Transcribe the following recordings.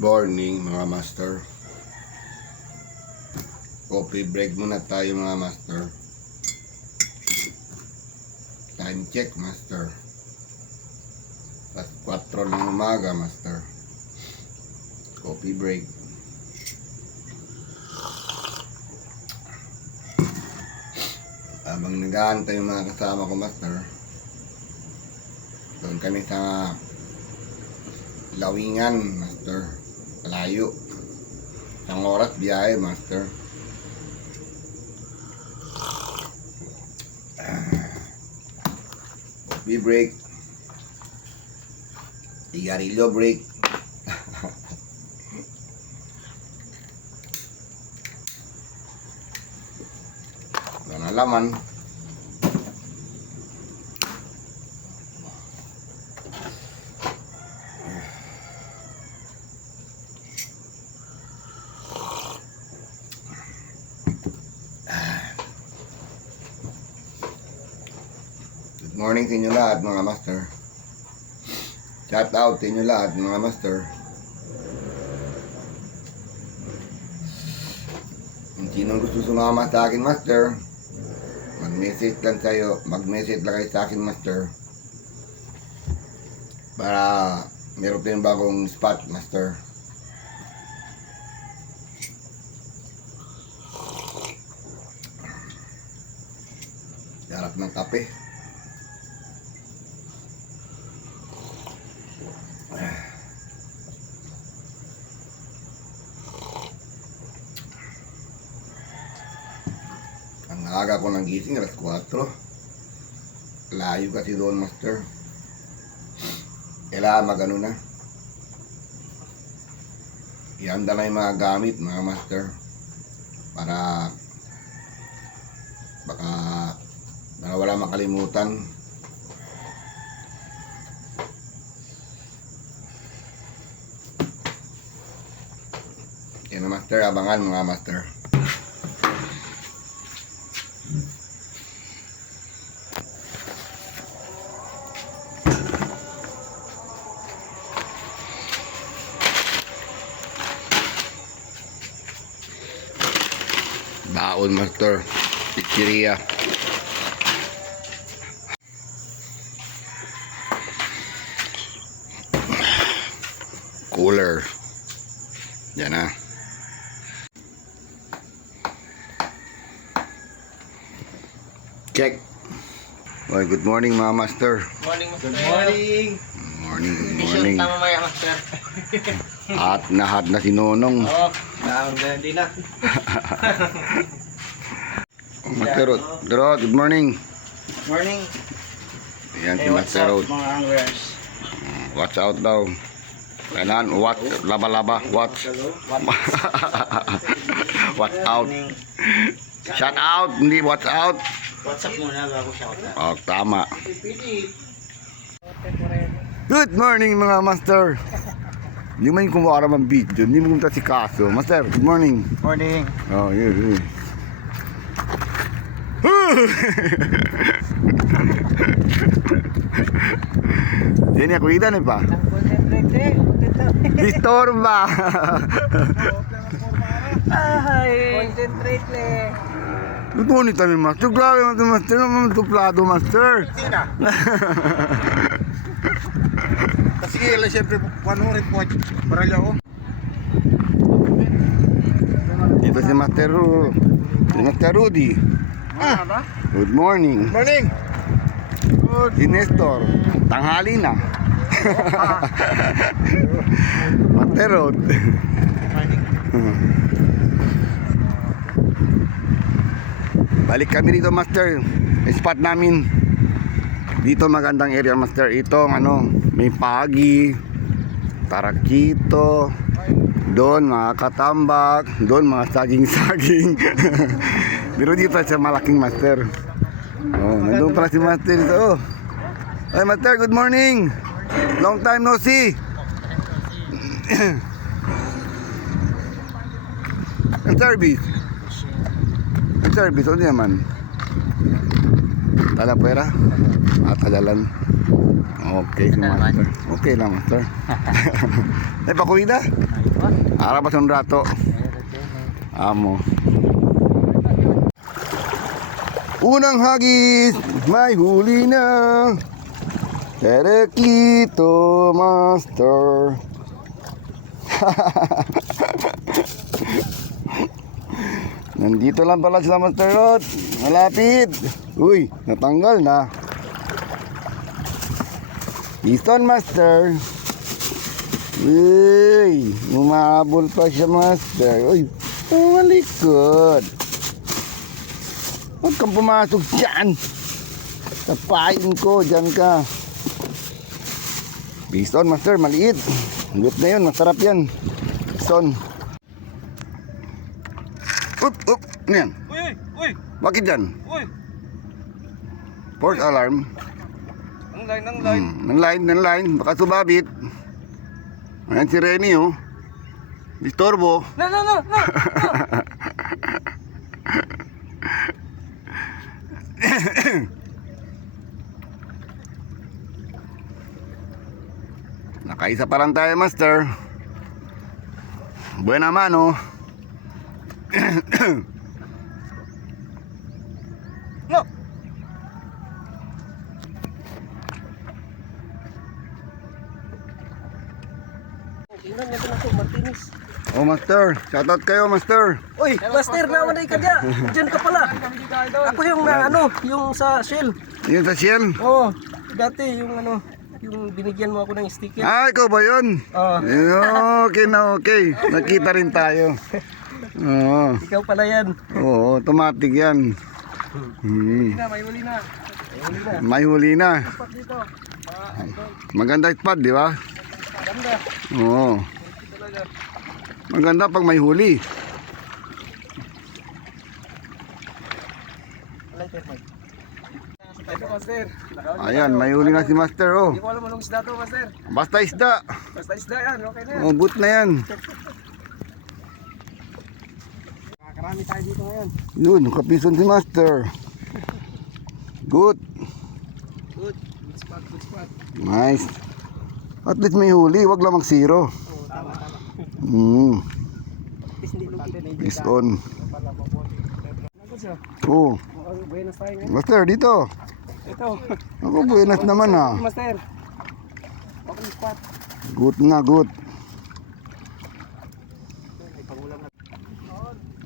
Morning mga master. Coffee break muna tayo mga master. Time check master. At 4 ng umaga master. Coffee break. Habang nag-aantay yung mga kasama ko master, doon kami sa Lawingan master. Malayo. Isang oras biyahe master. Coffee break. Sigarilyo break. Wala na laman. Good morning sa inyo lahat mga master. Shout out sa inyo lahat mga master. Kung sinong gusto sumama sa akin master, mag-message lang kayo sa akin master, para meron tayong bagong spot master. Sarap ng kape. Ang aga ko nang gising, alas 4. Layo kasi doon master. Kailangan magano na, ihanda na yung mga gamit mga master, para baka wala makalimutan. Yan na master, abangan mga master. Baon master, pizzeria. Cooler. Yan na. Check. Well, good morning mga master. Morning, master. Good morning. Good Mission morning. tama maya, master. Hot na si Nonong. Oo. Hindi na. Master Rod, good morning. Morning. Yan si Hey, what's Master up Rod. mga anglers? Watch out daw. Kailangan, watch, laba-laba, watch. Watch out. Morning. Shout out, hindi watch out. What's up muna bago shout out? Oh, tama. Good morning mga master. Hindi man yung kumuha ng video, hindi mo kumta si Kaso. Master, good morning. Morning. Oh, yun. Yan ako idan eh pa. Disturba. Concentrate le. Good morning kami master. Grabe naman ito master. Naman tuplado master. Sige, siyempre, panurin po. Marali ako. Dito si Master Rudy. Good morning. Morning. Si Nestor. Tanghali na. Master Rod. Balik kami dito master. Spot namin. Dito magandang area master. Ito may pagi, tarakito, doon mga katambak, doon mga saging-saging. Pero dito sa malaking master. Oh, nandun pala si master dito. Oh. Hey master, good morning. Long time no see. Ang service. Ang service, ano naman? Tala pera? Talalan. Okay, si master. Okay lang, master. Ay, pakuida. Ara pa sa rato. Amo. Unang hagis, may huli na. Terekito, master. Nandito lang pala sila, Master Rod. Malapit. Uy, natanggal na. Piston, Master. Uy, umabol pa siya, Master. Uy, malikot. Huwag kang pumasok dyan. Tapain ko, dyan ka. Piston, Master, maliit. Good na yun, masarap yan. Piston. Up, up, ano yan? Uy! Bakit dyan? Uy! Port alarm. Ang line. Ng line, baka sumabit. Ayan si Renny, oh. Disturbo. No! Nakaisa pa lang tayo, Master. Buena mano. No! Tingnan niya na ito, Martinez. Oh, Master. Shoutout kayo, Master. Uy, Master, naman ka dyan. Diyan ka pala. Ako yung yung sa Shell. Yun sa Shell. Oo, dati yung yung binigyan mo ako ng sticker. Ah, ikaw ba yun? Oo, Okay na, okay. Nakita rin tayo. Oo. ikaw pala yan. Oo, automatic yan. May huli na. May huli na. Dapat dito. Maganda spot, di ba? Ganda. Oo. Talaga. Maganda pag may huli. Ito, Master. Ayan, may huli na si Master, oh. Hindi ko alam anong isda to, Master. Basta isda. Basta isda yan, okay na yan. Oh, boot na yan. Karami tayo dito ngayon. Yun, kapison si Master. Good. Good. Good spot, good spot. Nice. At least may huli, wag lamang zero. Oo, tama. At least hindi lugi. Is on. Nagod siya. Oh, Buenas tayo ngayon. Master, dito. Ito. Ako, buenas naman, ah. Master. Okay, spot. Good na, good.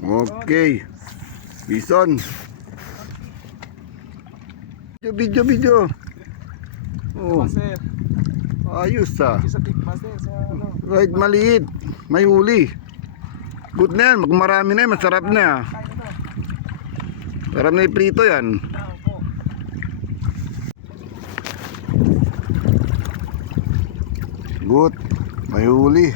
Okay. Bison. Video. Oh, Master. ayos ah. Sa big master sa Right, maliit. May huli. Good na yan. Marami na yan. Masarap na. Sarap na iprito yan. Good. May huli.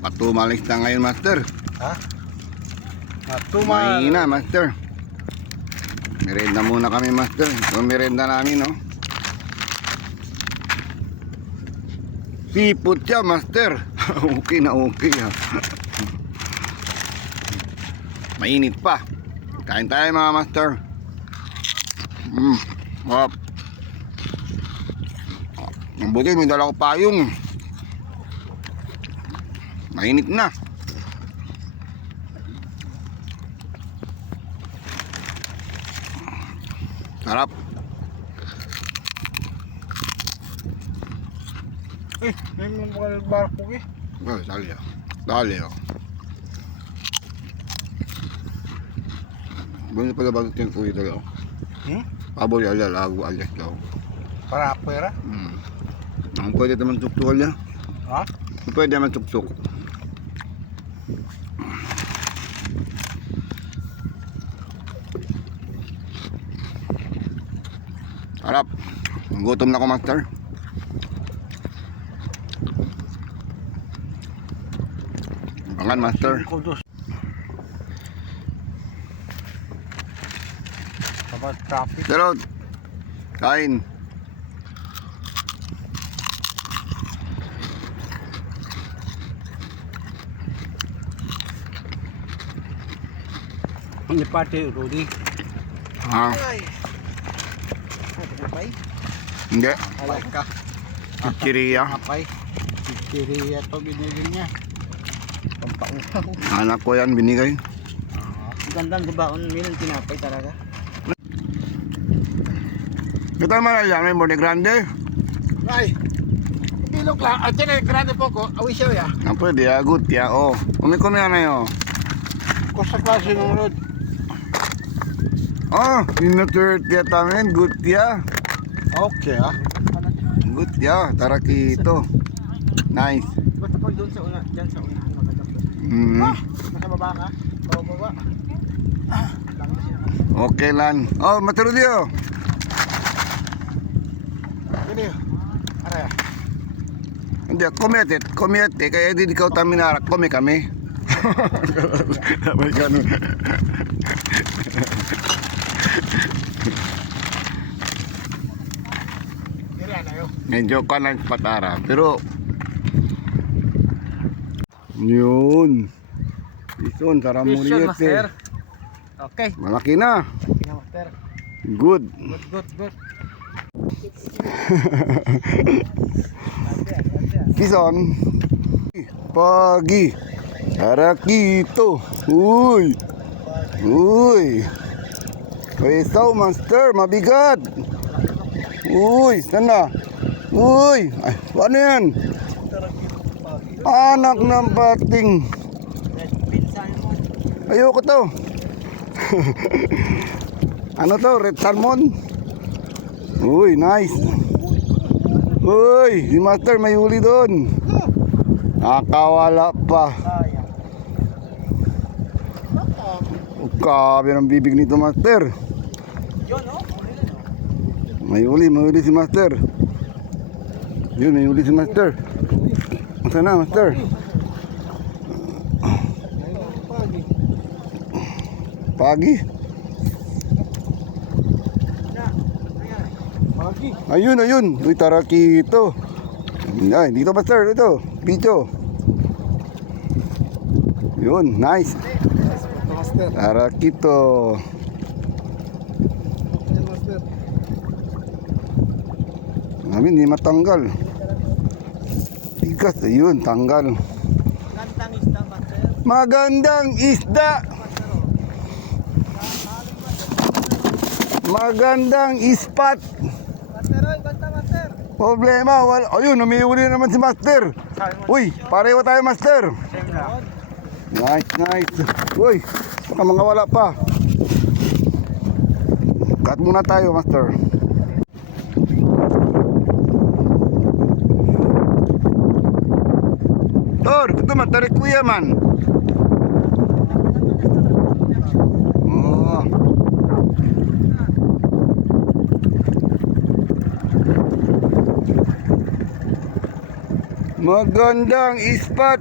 Patumalis na ngayon, Master. Ha? Mahina, Master. Merenda muna kami, Master. Ito merenda namin, no? Sipot siya, Master. Okay na okay, ha. Mainit pa. Kain tayo, mga Master. Hop. Mabuti, may dala ko payong. Mainit na. Sarap. May mga barko eh. Oh, dali. Dali. Bueno pala bago tin ko ito daw. Pabol ala lago alas daw. Para afuera. Ang pwede naman tuktok niya. Ha? Pwede naman tuktok. Sarap. Gutom na ako, Master. Bangan, Master. Kapag traffic. Pero, kain. Ni Pati Rudy. Ha? Hindi. Alay ka. Chichiria. Apay. Chichiriya to binili niya. Pampauhaw. Anak ko yan binigay. Gandang gabaon nila tinapay talaga. Ito man yan, may Monte Grande. Ay. Bilog lang. At yan ay grande po ko. Awi siya ya. Ang pwede, agut ya. Oh, umikon yan na yun. Kosa klase ng road. Oh, inutur ya tamin, good ya. Okay ah. Good ya, tara kito. Nice. Basta pag doon sa una, dyan sa unahan maganda. Nasa baba ka? Baba. Okay lan. Oh, Maturudio. Gini. Aray. Hindi, komete. Kaya di ikaw taminarak, kami. May ganun. Gini ano yun? Medyo ka lang patara. Pero, yun. Ison, sarang Vision, muriete. master. Okay. Malaki na. Master. Good. Good. Ison. Pagi. Tara kito. Uy. Pesaw, master. Mabigat. Uy, sana. Uy. Ay, paano yan? Anak ng bating. Ayoko to. Ano to? Red salmon? Uy, nice. Uy, si master may huli doon. Nakawala pa. Grabe ng bibig nito, master. May huli si master. Yun, may huli si master. Masa na, master? Pagi. Ayun. Uy, taraki ito. Ay, dito, master. Dito. Video. Yun, nice. Taraki ito. Namin, hindi matanggal. Tigas, ayun, tanggal. Magandang isda. Magandang ispat. Problema, ayun, namihuli naman si master. Uy, pareho tayo, master. Nice. Uy, baka mga wala pa. Cut muna tayo, master. Tor, ito matarik kuya man. Oh. Magandang ispat.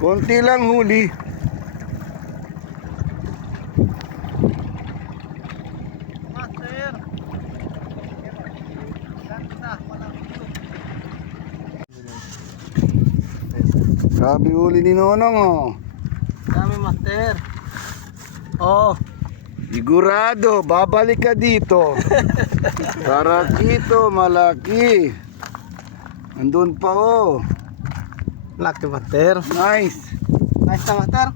Konti lang huli. Grabe huli ni Nonong oh. Dami, master. Oh, Sigurado, babalik ka dito. Tara dito, malaki. Andun pa oh. laki, master. Nice. Nice na, master.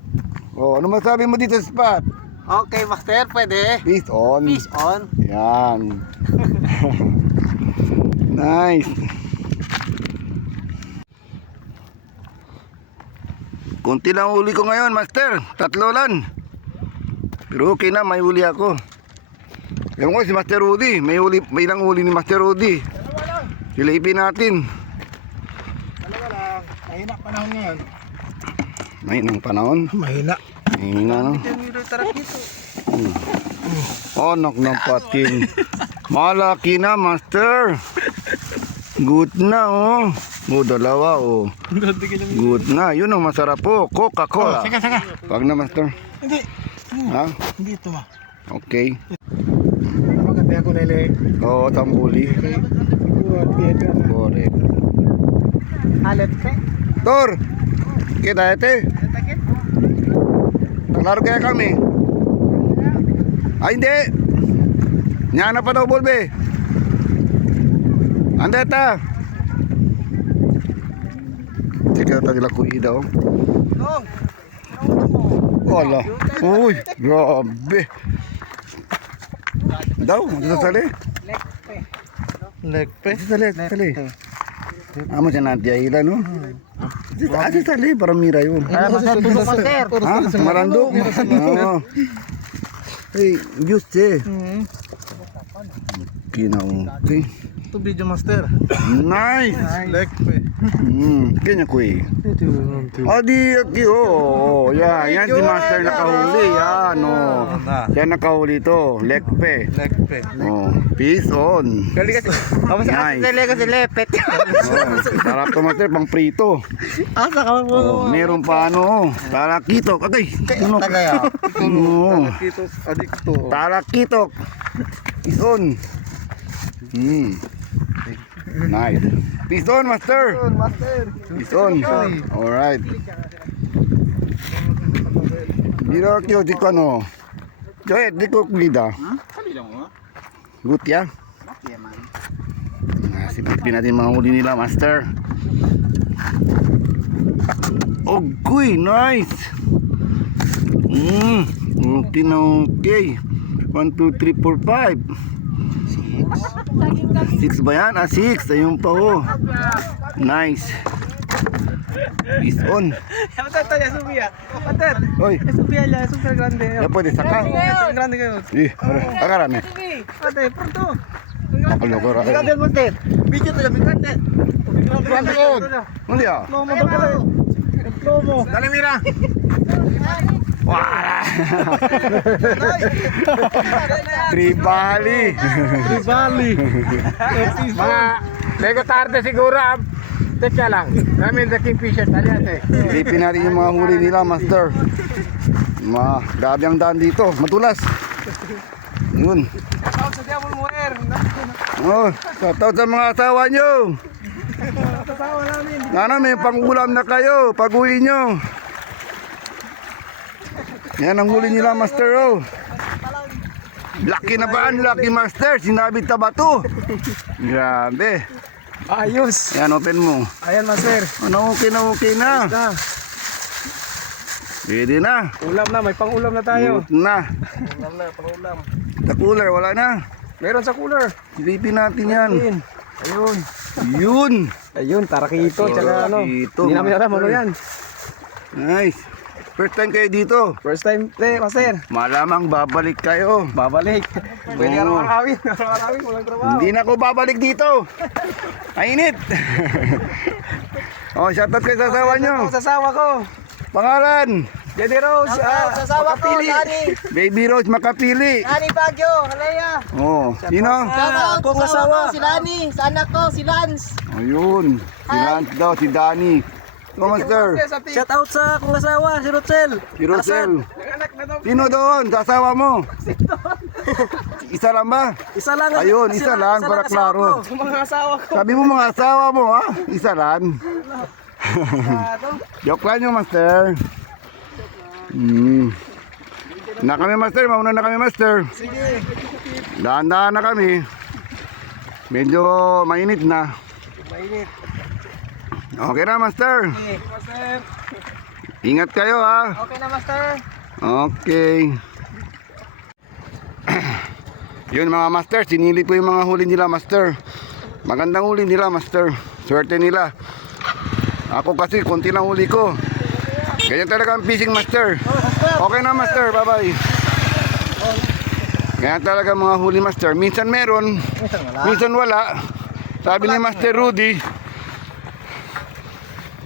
Oh, ano masabi mo dito sa spot? Okay, master, pwede. Peace on. Fish on. Yan. Nice. Kunti lang huli ko ngayon, master. 3 lang. Pero okay na, may huli ako. Ewan ko si Master Rudy. May ilang huli ni Master Rudy. Silipin natin. Dalawa lang. Mahina panahon ngayon. Mahinang panahon. Mahina. Mahina no. Anak ng pating. Malaki na, master. Good na oh. Dalawa oh. Good na. Yun ang masarap po. Coca-Cola. Saka. Wag na, master. Hindi. Ha? Hindi ito ma. Okay. Magabi ako nila. Oo, tambuli. Correct. Halit, pe. Tor! Kita ito. Kalaro kaya kami. Ay, hindi. Nyana pa daw, Bolbe. Andeta. Sige, tagila kuya daw. Nong. Wala. Uy, grabe. Daw, sasali. Lekpe. Sasali. Amo siya natin ay ilan, no? Sasali, para mira yun. Ay, master, tulog master. Ha? Marandok? Oo. Hey, just eh. Okay. Ito video master. Nice! Lekpe. Kanya ko eh. Oh, di, oh, yan si Master nakahuli, yan, oh. Yan nakahuli to, lekpe. Lekpe. Oh, peace on. Gali kasi. Ako sa Nice. tele kasi lepet. Oh, sarap to Master, pang prito. Asa ka mo? Oh, meron pa ano, talakitok. Agay, ano? Tagaya. Oo, Kitos adikto. talakitok. Peace on. Nice. Peace on, Master. Master. Peace on. Alright. Dito kyo, di ko ano. Joet, di ko kulida. Good ya? Sipipin natin mga huli nila, Master. Oh, kuy, nice. Okay na okay. 1, 2, 3, 4, 5. 6 ba yan? 6. Ayun pa oh. Nice. Peace on. Master, tayo Sofia. Master. Oy, Sofia ya, super grande. ya pwede saka. Super grande kayo. Akaran eh. Ate, pronto. Kapalo ko rin. Grande master. Video to yung grande. Grande yun. Hindi ah. Plomo daw ka lang. Plomo. Dali mira. Wala. Tribali. Bali. Mga Lego tarde siguro. Teka lang. Namin the Kingfisher. Tali ate. Silipin natin yung mga huli nila, Master. Mga gabi ang daan dito. Matulas. Yun. Sa Diablo Moer. Oh, shoutout sa mga asawa nyo. Tasawa namin. Sana may pangulam na kayo pag uwi nyo. Yan ang huli nila, Master. Oh. Laki na ba ang Lucky Master? Sinabit na ba to? Grabe. Ayos. Yan, open mo. Ayan master. Ano, okay na. Na. Pwede na. Ulam na, may pang-ulam na tayo. Good na. Ulam na, pang-ulam. Sa cooler, wala na. Meron sa cooler. Silipin natin yan. Ayun. Yun. Ayun, tarakito, tsaka ano. Tarakito, Hindi namin alam ano master. yan. Nice. First time kayo dito. First time, master. Malamang babalik kayo. Babalik. Pwede Oo. araw-arawin. Araw-arawin, walang trabaho. Hindi na ako babalik dito. Mainit. Oh, shoutout kayo sa asawa nyo. Ako sa asawa ko. Pangalan, Jenny Rose. Sa asawa ko, Lani. Baby Rose Makapili. Lani Baguio, Halaya. Oh, sino? Shoutout akong sa asawa asawa. ko, si Lani. Sa anak ko, si Lance. Ayun. Si Lance daw, si Danny. So, Master. Shout out sa akong asawa, si Rochelle. Si Rosel. Anak na daw. Sino doon? Sa asawa mo? Isa lang ba? Isa lang. Ayun, isa lang para klaro. Sa mga asawa ko. Sabi mo mga asawa mo ha? Isa lang. Joke lang yung Master. Na kami Master, mauna na kami Master. Sige. Dahan-dahan na kami. Medyo mainit na. Mainit. Okay na Master. Master. Ingat kayo ha. Okay na, Master. Okay. Yun mga Master, sinili ko yung mga huli nila Master. Magandang huli nila Master. Swerte nila. Ako kasi konti lang huli ko. Ganyan talaga ang fishing Master. Okay na Master, bye bye. Ganyan talaga mga huli Master. Minsan meron, minsan wala. Sabi ni Master Rudy,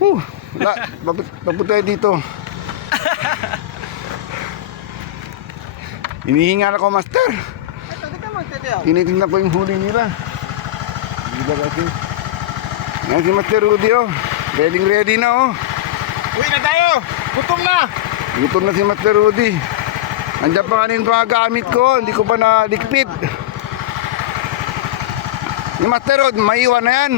wala, bakit tayo dito? Hinihingal ako Master. Tinitingnan ko yung huli nila. Hindi ba kasi? Yan si Master Rudy oh. Ready na oh. Uwi na tayo. Gutom na. Gutom na si Master Rudy. Andiyan pa nga yung mga gamit ko. Hindi ko pa nalikpit. Yung Master Rod, maiwan na yan.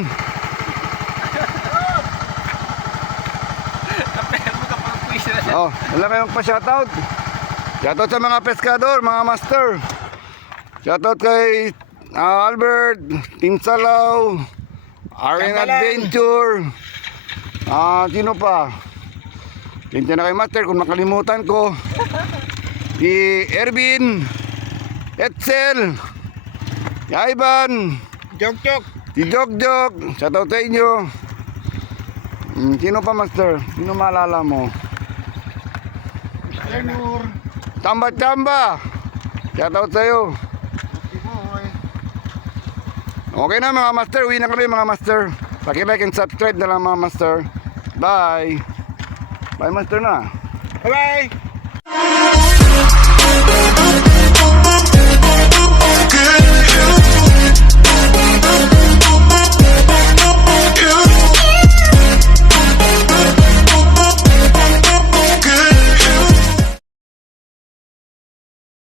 Oh, wala kayong pa-shoutout. Shoutout sa mga pescador, mga master. Shoutout kay Albert, Team Salaw, Aren Adventure. Sino pa? Tintin na kay master kung makalimutan ko. Si Ervin, Etzel, si Ivan, Jok-jok. si Jok-Jok. Shoutout sa inyo. Sino pa master? Sino maalala mo? Lenur. Tamba-tamba. Shoutout sa'yo. Okay na mga master. Uwi na kami mga master. Paki-like and subscribe na lang mga master. Bye. Bye master na. Bye-bye.